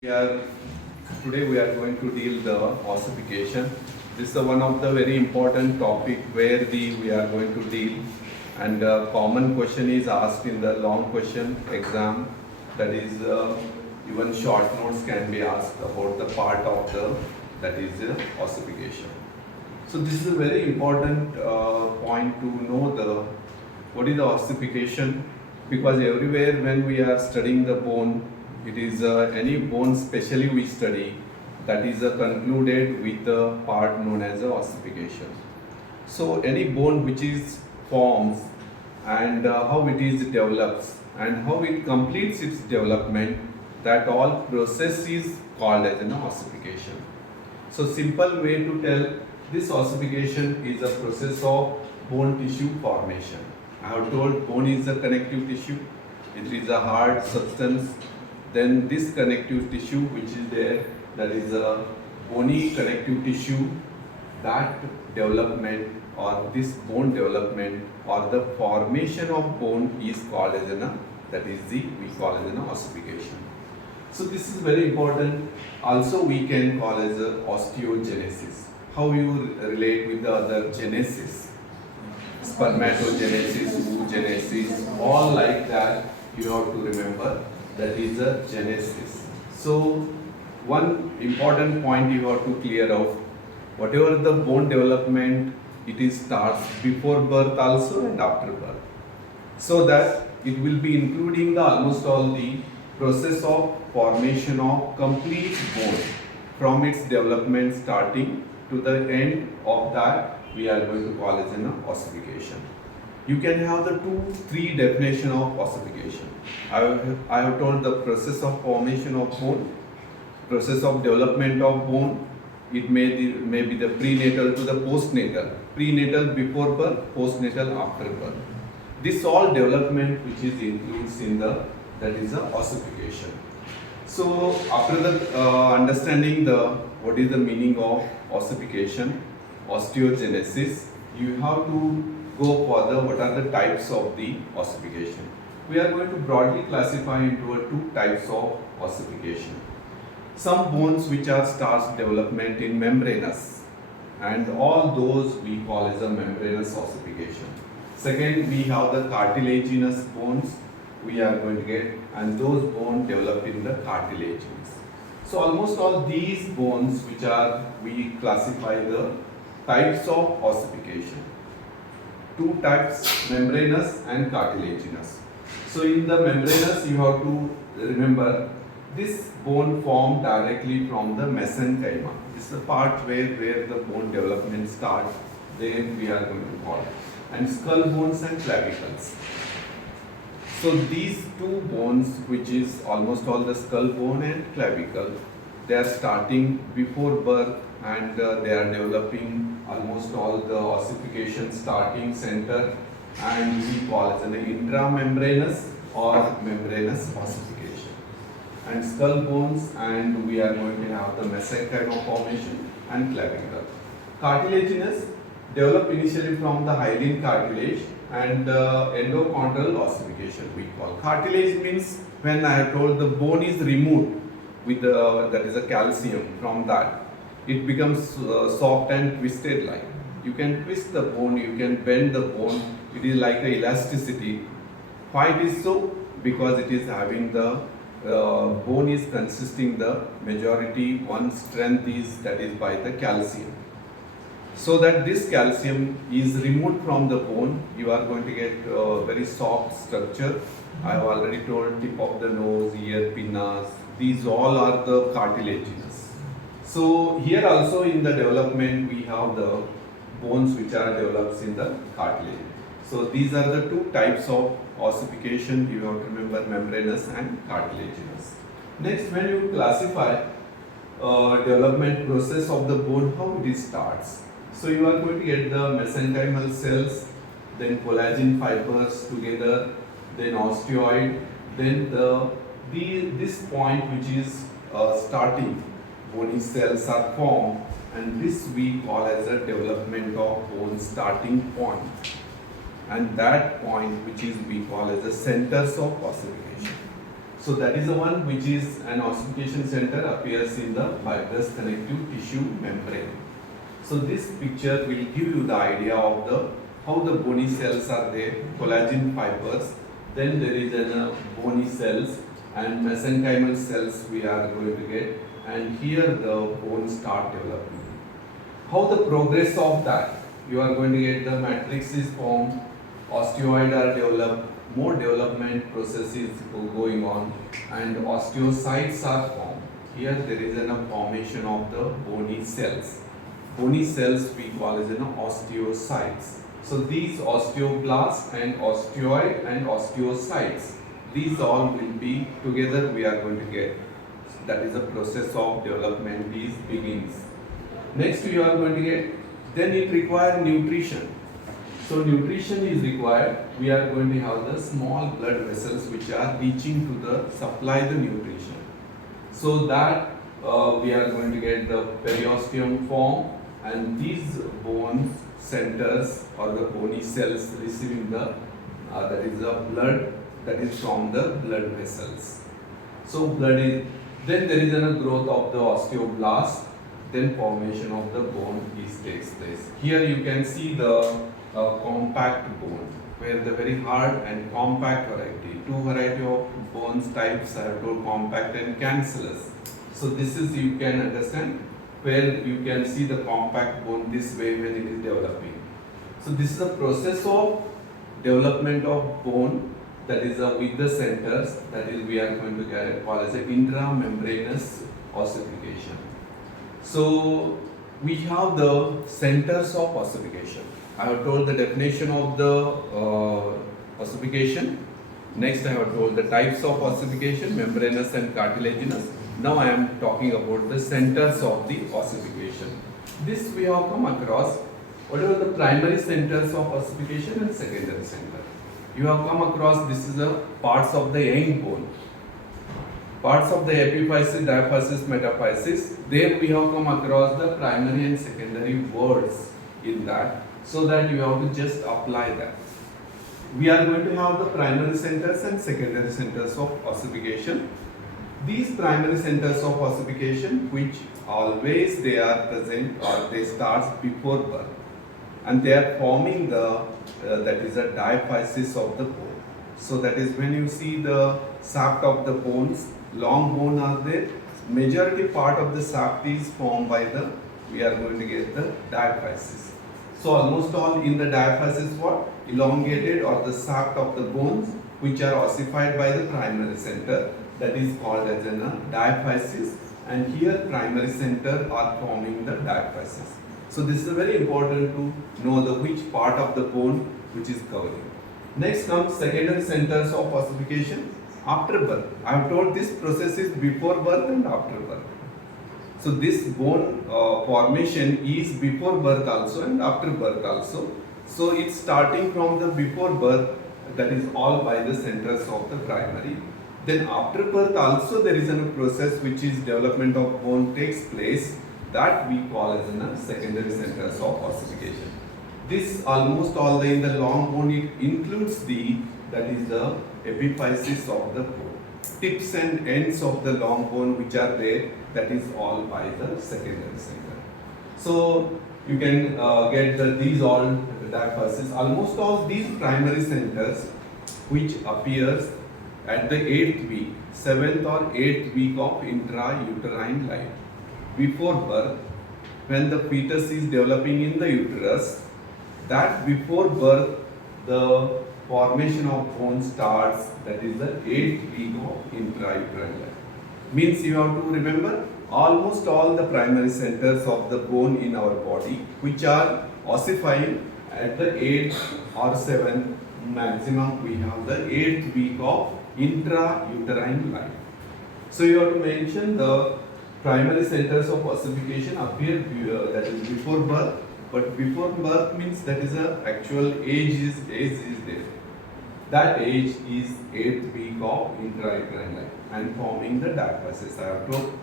We are, Today we are going to deal the ossification. This is one of the very important topic where we are going to deal, and common question is asked in the long question exam, that is even short notes can be asked about the part of the that is ossification. So this is a very important point to know the what is the ossification, because everywhere when we are studying the bone, it is any bone specially we study, that is concluded with the part known as ossification. So any bone which is forms and how it is develops and how it completes its development, that all process is called as an ossification. So simple way to tell, this ossification is a process of bone tissue formation. I have told bone is a connective tissue, it is a hard substance. Then this connective tissue which is there, that is a bony connective tissue, that development or this bone development or the formation of bone is called as we call as an ossification. So this is very important. Also we can call as a osteogenesis. How you relate with the other genesis? Spermatogenesis, oogenesis, all like that you have to remember, that is a genesis. So one important point you have to clear out, whatever the bone development, it is starts before birth also and after birth. So that it will be including the almost all the process of formation of complete bone from its development starting to the end of that we are going to call as an ossification. You can have the 2-3 definition of ossification. I have told the process of formation of bone, process of development of bone. It may be the prenatal to the postnatal, prenatal before birth, postnatal after birth. This all development which is includes in the that is the ossification. So after the understanding the what is the meaning of ossification, osteogenesis, you have to go for the what are the types of the ossification. We are going to broadly classify into 2 types of ossification. Some bones which are starts development in membranous, and all those we call as a membranous ossification. Second, we have the cartilaginous bones we are going to get, and those bones develop in the cartilaginous. So almost all these bones which are, we classify the types of ossification. 2 types, membranous and cartilaginous. So in the membranous you have to remember, this bone formed directly from the mesenchyma. This is the part where the bone development starts, then we are going to call it. And skull bones and clavicles. So these 2 bones, which is almost all the skull bone and clavicle, they are starting before birth, and they are developing almost all the ossification starting center, and we call it an intramembranous or membranous ossification. And skull bones, and we are going to have the mesenchymal formation and clavicle. Cartilaginous develop initially from the hyaline cartilage, and endochondral ossification we call. Cartilage means when I have told the bone is removed with that is a calcium from that, it becomes soft and twisted like. You can twist the bone, you can bend the bone, it is like a elasticity. Why it is so? Because it is having the bone is consisting the majority, one strength is that is by the calcium. So that this calcium is removed from the bone, you are going to get very soft structure. I have already told tip of the nose, ear, pinnas, these all are the cartilaginous. So here also in the development we have the bones which are developed in the cartilage. So these are the 2 types of ossification. You have to remember, membranous and cartilaginous. Next, when you classify development process of the bone, how it starts. So you are going to get the mesenchymal cells, then collagen fibers together, then osteoid, then this point which is starting, bony cells are formed, and this we call as a development of bone starting point. And that point which is we call as the centers of ossification. So that is the one which is an ossification center appears in the fibrous connective tissue membrane. So this picture will give you the idea of the how the bony cells are there, collagen fibers, then there is an bony cells and mesenchymal cells we are going to get, and here the bones start developing. How the progress of that? You are going to get the matrix is formed, osteoid are developed, more development processes going on, and osteocytes are formed. Here there is a formation of the bony cells. Bony cells we call as osteocytes. So these osteoblasts and osteoid and osteocytes, these all will be together we are going to get. That is the process of development is begins. Next you are going to get, then it requires nutrition. So nutrition is required. We are going to have the small blood vessels which are reaching to the supply the nutrition. So that we are going to get the periosteum form, and these bone centers or the bony cells receiving the that is the blood that is from the blood vessels. So blood is, then there is a growth of the osteoblast, then formation of the bone is takes place. Here you can see the compact bone, where the very hard and compact variety. Two variety of bones types I have told, compact and cancellous. So this is, you can understand, where you can see the compact bone this way when it is developing. So this is a process of development of bone, that is with the centers, that is we are going to get call as intramembranous ossification. So we have the centers of ossification. I have told the definition of the ossification. Next I have told the types of ossification, membranous and cartilaginous. Now I am talking about the centers of the ossification. This we have come across. What are the primary centers of ossification and secondary center? You have come across, this is the parts of the young bone. Parts of the epiphysis, diaphysis, metaphysis. There we have come across the primary and secondary words in that, so that you have to just apply that. We are going to have the primary centers and secondary centers of ossification. These primary centers of ossification, which always they are present or they start before birth, and they are forming the that is a diaphysis of the bone. So that is when you see the shaft of the bones, long bone are there, majority part of the shaft is formed by the, we are going to get the diaphysis. So almost all in the diaphysis what? Elongated or the shaft of the bones which are ossified by the primary center, that is called as a diaphysis, and here primary center are forming the diaphysis. So this is very important to know the which part of the bone which is covering. Next comes secondary centers of ossification after birth. I have told this process is before birth and after birth. So this bone formation is before birth also and after birth also. So it's starting from the before birth, that is all by the centers of the primary. Then after birth also there is a process which is development of bone takes place, that we call as a secondary centers of ossification. This almost all in the long bone, it includes the, that is the epiphysis of the bone. Tips and ends of the long bone which are there, that is all by the secondary center. So you can get these all diaphysis. Almost all these primary centers which appears at the 8th week, 7th or 8th week of intrauterine life. Before birth, when the fetus is developing in the uterus, that before birth the formation of bone starts, that is the 8th week of intrauterine life. Means you have to remember almost all the primary centers of the bone in our body which are ossifying at the 8th or 7th, maximum we have the 8th week of intrauterine life. So you have to mention the primary centers of ossification appear that is before birth, but before birth means that is a actual age is there. That age is 8th week of intrauterine life and forming the diaphysis I have told.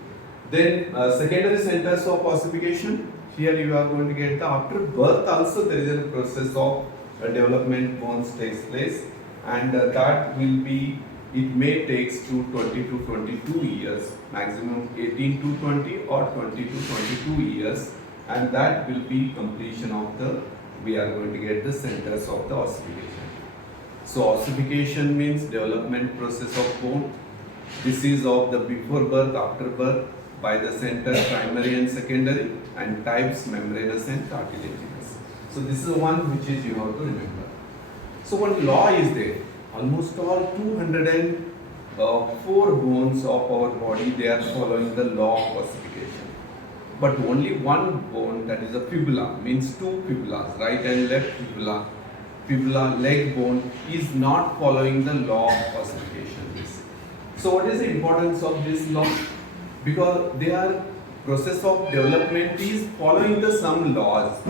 Then secondary centers of ossification, here you are going to get the after birth also there is a process of development bones takes place, and that will be it may takes to 20 to 22 years, maximum 18 to 20 or 20 to 22 years, and that will be completion of the, we are going to get the centers of the ossification. So ossification means development process of bone. This is of the before birth, after birth, by the center, primary and secondary, and types membranous and cartilaginous. So this is one which is you have to remember. So one law is there. Almost all 204 bones of our body, they are following the law of ossification. But only one bone, that is a fibula, means two fibulas, right and left fibula, leg bone, is not following the law of ossification. So what is the importance of this law? Because their process of development is following the some laws.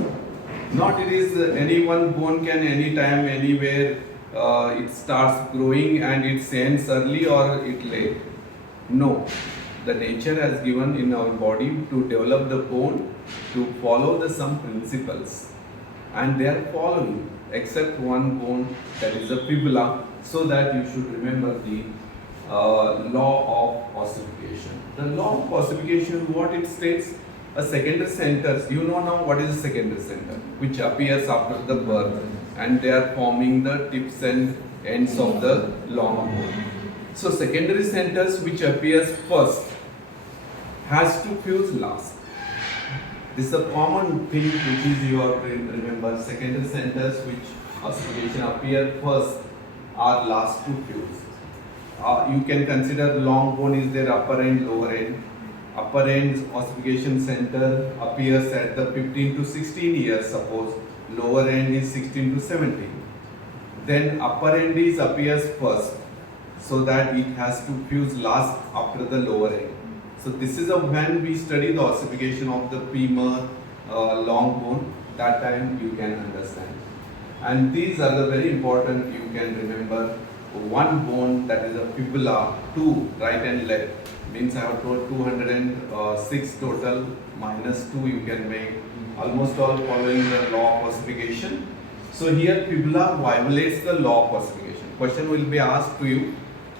Not it is any one bone can anytime, anywhere, it starts growing and it ends early or it late. No, the nature has given in our body to develop the bone to follow the some principles, and they are following, except one bone, that is a fibula, so that you should remember the law of ossification. The law of ossification, what it states, a secondary centers, you know now what is a secondary center, which appears after the birth, and they are forming the tips and ends of the long bone. So secondary centers which appears first has to fuse last. This is a common thing which is you have to remember. Secondary centers which ossification appear first are last to fuse. You can consider long bone is their upper end, lower end. Upper end ossification center appears at the 15 to 16 years, suppose. Lower end is 16 to 17. Then upper end is appears first, so that it has to fuse last after the lower end. So this is when we study the ossification of the femur long bone, that time you can understand. And these are the very important, you can remember. One bone, that is a fibula, two, right and left, means I have told 206 total, minus 2 you can make, almost all following the law of ossification. So here fibula violates the law of ossification. Question will be asked to you,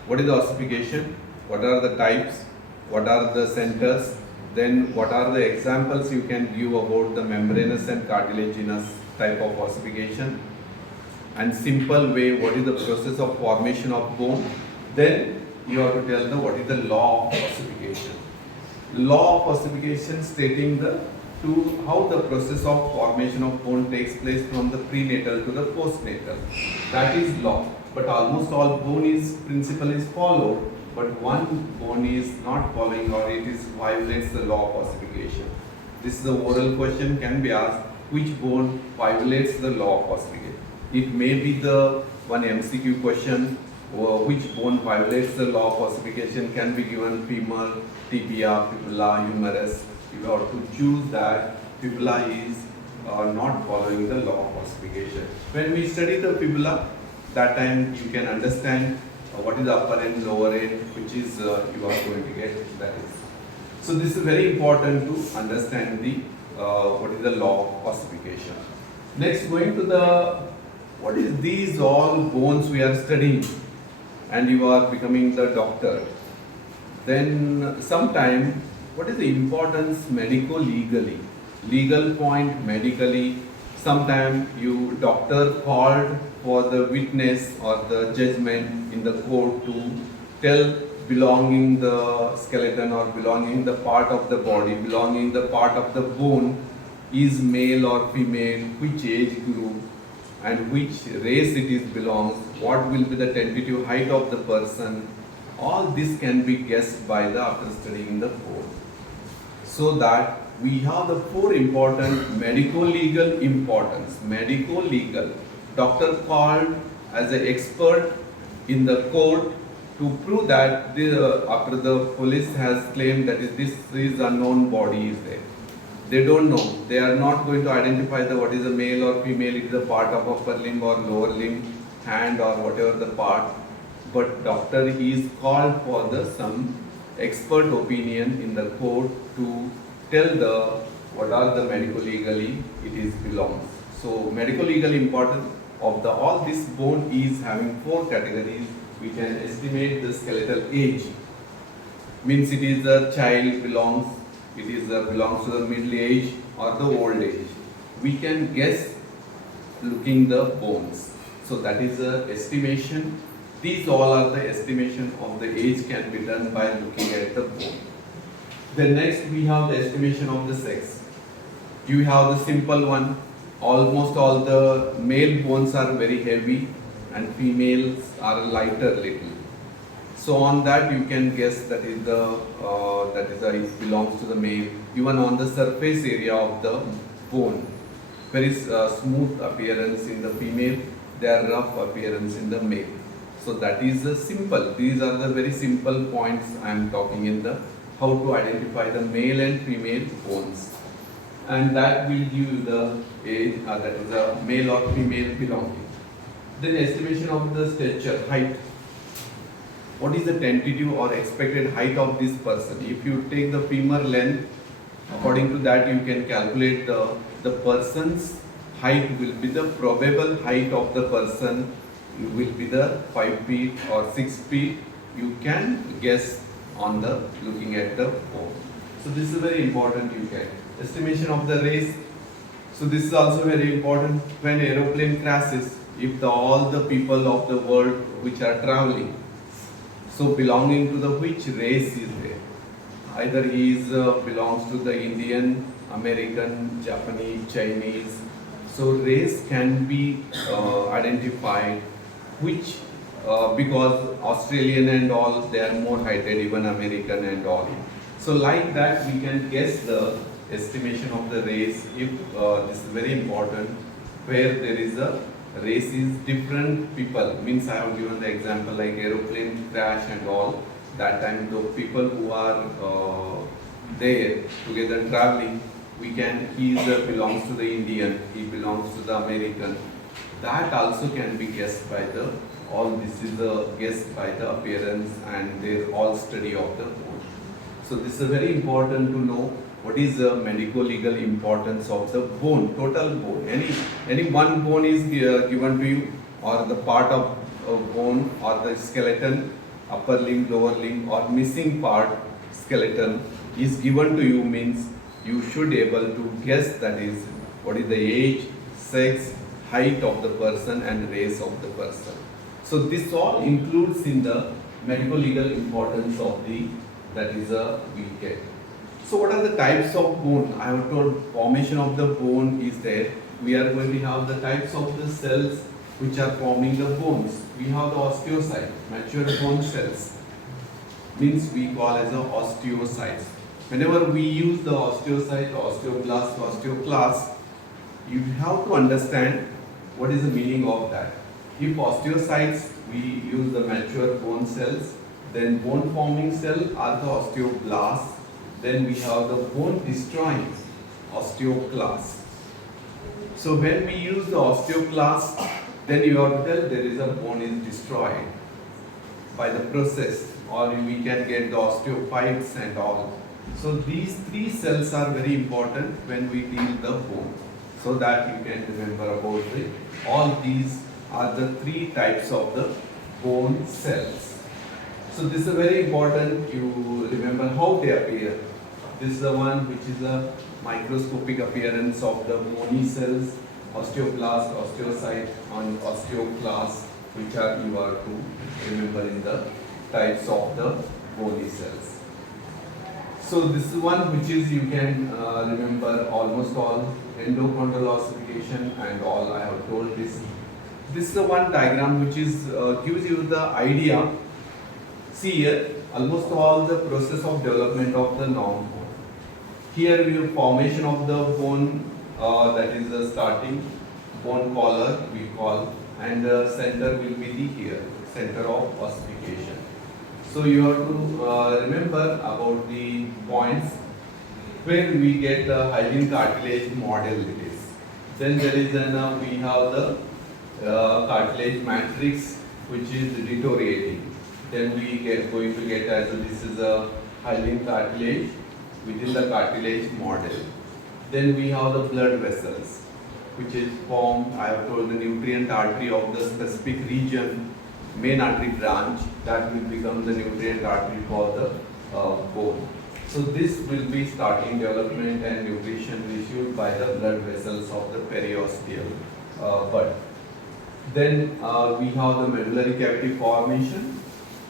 what is the ossification, what are the types, what are the centers, then what are the examples you can give about the membranous and cartilaginous type of ossification, and simple way what is the process of formation of bone. Then you have to tell the what is the law of ossification. Law of ossification stating the how the process of formation of bone takes place from the prenatal to the postnatal. That is law. But almost all bone is principle is followed, but one bone is not following, or it is violates the law of ossification. This is a oral question can be asked, which bone violates the law of ossification. It may be the one MCQ question, which bone violates the law of ossification, can be given femur, tibia, fibula, humerus. You have to choose that fibula is not following the law of ossification. When we study the fibula, that time you can understand what is the upper end, lower end, which is you are going to get that is. So this is very important to understand the what is the law of ossification. Next, going to the what is these all bones we are studying, and you are becoming the doctor. Then sometime what is the importance medico-legally? Legal point medically. Sometime you doctor called for the witness or the judgment in the court to tell belonging the skeleton or belonging the part of the body, belonging the part of the bone is male or female, which age group and which race it is belongs, what will be the tentative height of the person. All this can be guessed by the after studying the court. So that we have the four important medico-legal importance. Medico-legal, doctor called as an expert in the court to prove that after the police has claimed that this is unknown body is there. They don't know. They are not going to identify what is a male or female. It is a part of upper limb or lower limb, hand or whatever the part. But doctor is called for some expert opinion in the court to tell what are the medico-legally it is belongs. So medico-legal importance of all this bone is having four categories. we can estimate the skeletal age. Means it is the child belongs, belongs to the middle age or the old age. We can guess looking the bones. So that is the estimation. These all are the estimation of the age can be done by looking at the bone. Then next we have the estimation of the sex. You have the simple one. Almost all the male bones are very heavy and females are lighter little. So on that you can guess it belongs to the male. Even on the surface area of the bone, very smooth appearance in the female, they are rough appearance in the male. So that is the simple. These are the very simple points I am talking in the how to identify the male and female bones, and that will give you the age that is a male or female belonging. Then estimation of the stature, height. What is the tentative or expected height of this person? If you take the femur length, according to that you can calculate the person's height will be the probable height of the person will be the 5 feet or 6 feet. You can guess on the looking at the bone. So this is very important. You can estimation of the race. So this is also very important. When aeroplane crashes, if all the people of the world which are traveling, so belonging to the which race is there? Either he is belongs to the Indian, American, Japanese, Chinese. So race can be identified which because Australian and all, they are more heighted, even American and all. So like that we can guess the estimation of the race. If this is very important, where there is a race is different people, means I have given the example like aeroplane crash and all, that time the people who are there together traveling, we can, he belongs to the Indian, he belongs to the American. That also can be guessed by the, all this is guessed by the appearance and their all study of the bone. So this is very important to know what is the medico-legal importance of the bone, total bone. Any one bone is given to you, or the part of bone or the skeleton, upper limb, lower limb, or missing part skeleton is given to you, means you should able to guess that is what is the age, sex, height of the person and race of the person. So this all includes in the medico-legal importance of the, that is a we get. So what are the types of bone? I have told formation of the bone is there. We are going to have the types of the cells which are forming the bones. We have the osteocyte, mature bone cells, means we call as a osteocytes. Whenever we use the osteocyte, osteoblast, osteoclast, you have to understand what is the meaning of that. If osteocytes, we use the mature bone cells, then bone forming cell are the osteoblasts, then we have the bone destroying osteoclast. So when we use the osteoclast, then you have to tell there is a bone is destroyed by the process, or we can get the osteophytes and all. So these three cells are very important when we deal the bone, so that you can remember about it. All these are the three types of the bone cells. So this is very important, you remember how they appear. This is the one which is a microscopic appearance of the bony cells, osteoblast, osteocyte and osteoclast, which are you are to remember in the types of the bony cells. So this is one which is you can remember almost all, endochondral ossification and all I have told this. This is the one diagram which is gives you the idea. See here, almost all the process of development of the non-bone. Here we have formation of the bone, that is the starting bone collar we call, and the center will be the here, center of ossification. So you have to remember about the points where we get the hyaline cartilage model it is. Then there is an we have the cartilage matrix which is deteriorating. Then we get going to get as this is a hyaline cartilage within the cartilage model. Then we have the blood vessels which is formed, I have told the nutrient artery of the specific region. main artery branch that will become the nutrient artery for the bone. So this will be starting development and nutrition issued by the blood vessels of the periosteal bud. Then we have the medullary cavity formation.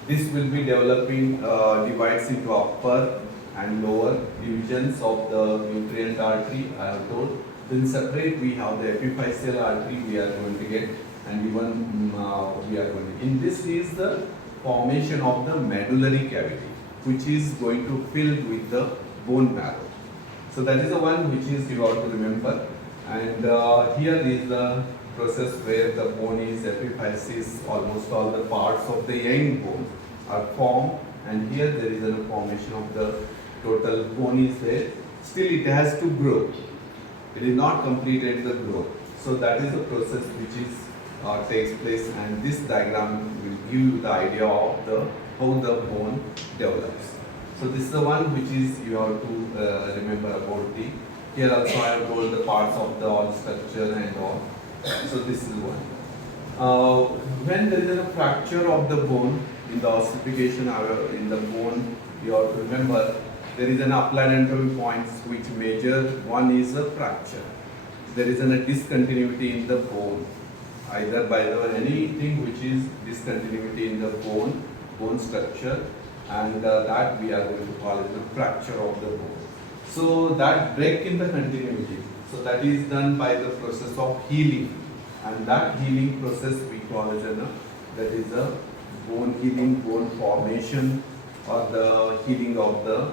This will be developing, divides into upper and lower divisions of the nutrient artery, I have told. Then separate we have the epiphyseal artery we are going to get, and even we are going to. In this is the formation of the medullary cavity, which is going to fill with the bone marrow. So that is the one which is you have to remember. And here is the process where the bone is epiphysis, almost all the parts of the young bone are formed, and here there is a formation of the total bone is there. Still it has to grow. It is not completed the growth. So that is the process which is takes place, and this diagram will give you the idea of the how the bone develops. So this is the one which is you have to remember about the. Here also I have told the parts of the all structure and all. So this is one. When there is a fracture of the bone in the ossification in the bone, you have to remember there is an applied anatomy points which measure. One is a fracture. There is a discontinuity in the bone, either by the anything which is discontinuity in the bone structure, and that we are going to call it the fracture of the bone. So that break in the continuity, so that is done by the process of healing, and that healing process we call it that is a bone healing, bone formation, or the healing of the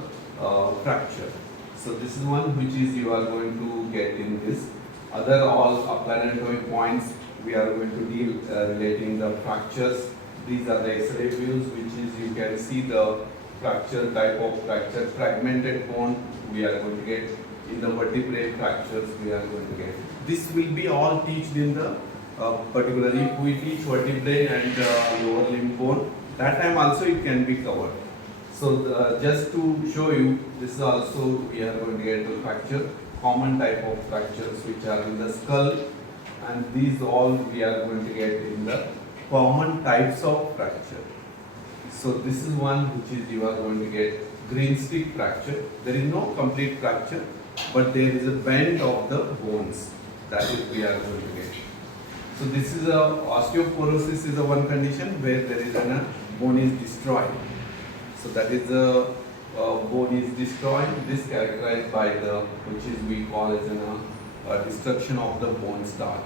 fracture. So this is one which is you are going to get in this. Other all applied anatomy points we are going to deal relating the fractures. These are the X-ray views, which is you can see the fracture, type of fracture, fragmented bone we are going to get. In the vertebrae fractures we are going to get. This will be all taught in the particularly we teach vertebrae and lower limb bone. That time also it can be covered. So just to show you, this is also we are going to get the fracture, common type of fractures which are in the skull, and these all we are going to get in the common types of fracture. So this is one which is you are going to get green stick fracture. There is no complete fracture, but there is a bend of the bones. That is we are going to get. So this is a osteoporosis is a one condition where there is a bone is destroyed. So that is the bone is destroyed. This characterized by the which is we call as a destruction of the bone start.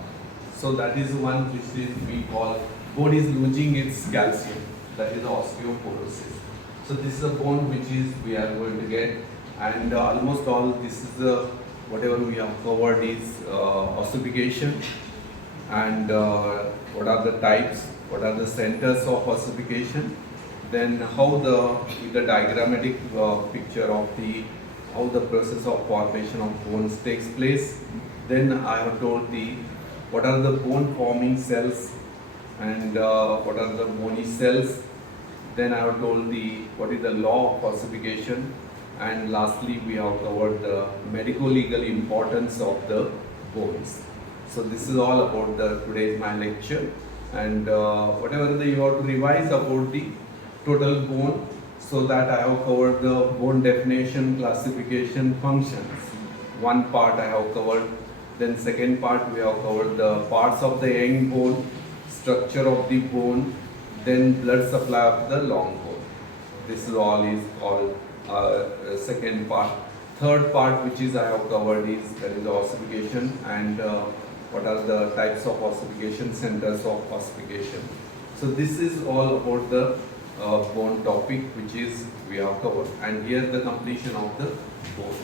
So that is one which is we call bone is losing its calcium. That is osteoporosis. So this is a bone which is we are going to get, and almost all this is the whatever we have covered is ossification, and what are the types, what are the centers of ossification, then how the diagrammatic picture of the how the process of formation of bones takes place. Then I have told the what are the bone forming cells and what are the bony cells. Then I have told the what is the law of ossification, and lastly we have covered the medico-legal importance of the bones. So this is all about the today's my lecture, and whatever you have to revise about the total bone, so that I have covered the bone definition, classification, functions. One part I have covered. Then second part we have covered the parts of the young bone, structure of the bone, then blood supply of the long bone. This is all is called second part. Third part which is I have covered is that is ossification, and what are the types of ossification, centers of ossification. So this is all about the bone topic which is we have covered, and here the completion of the bone.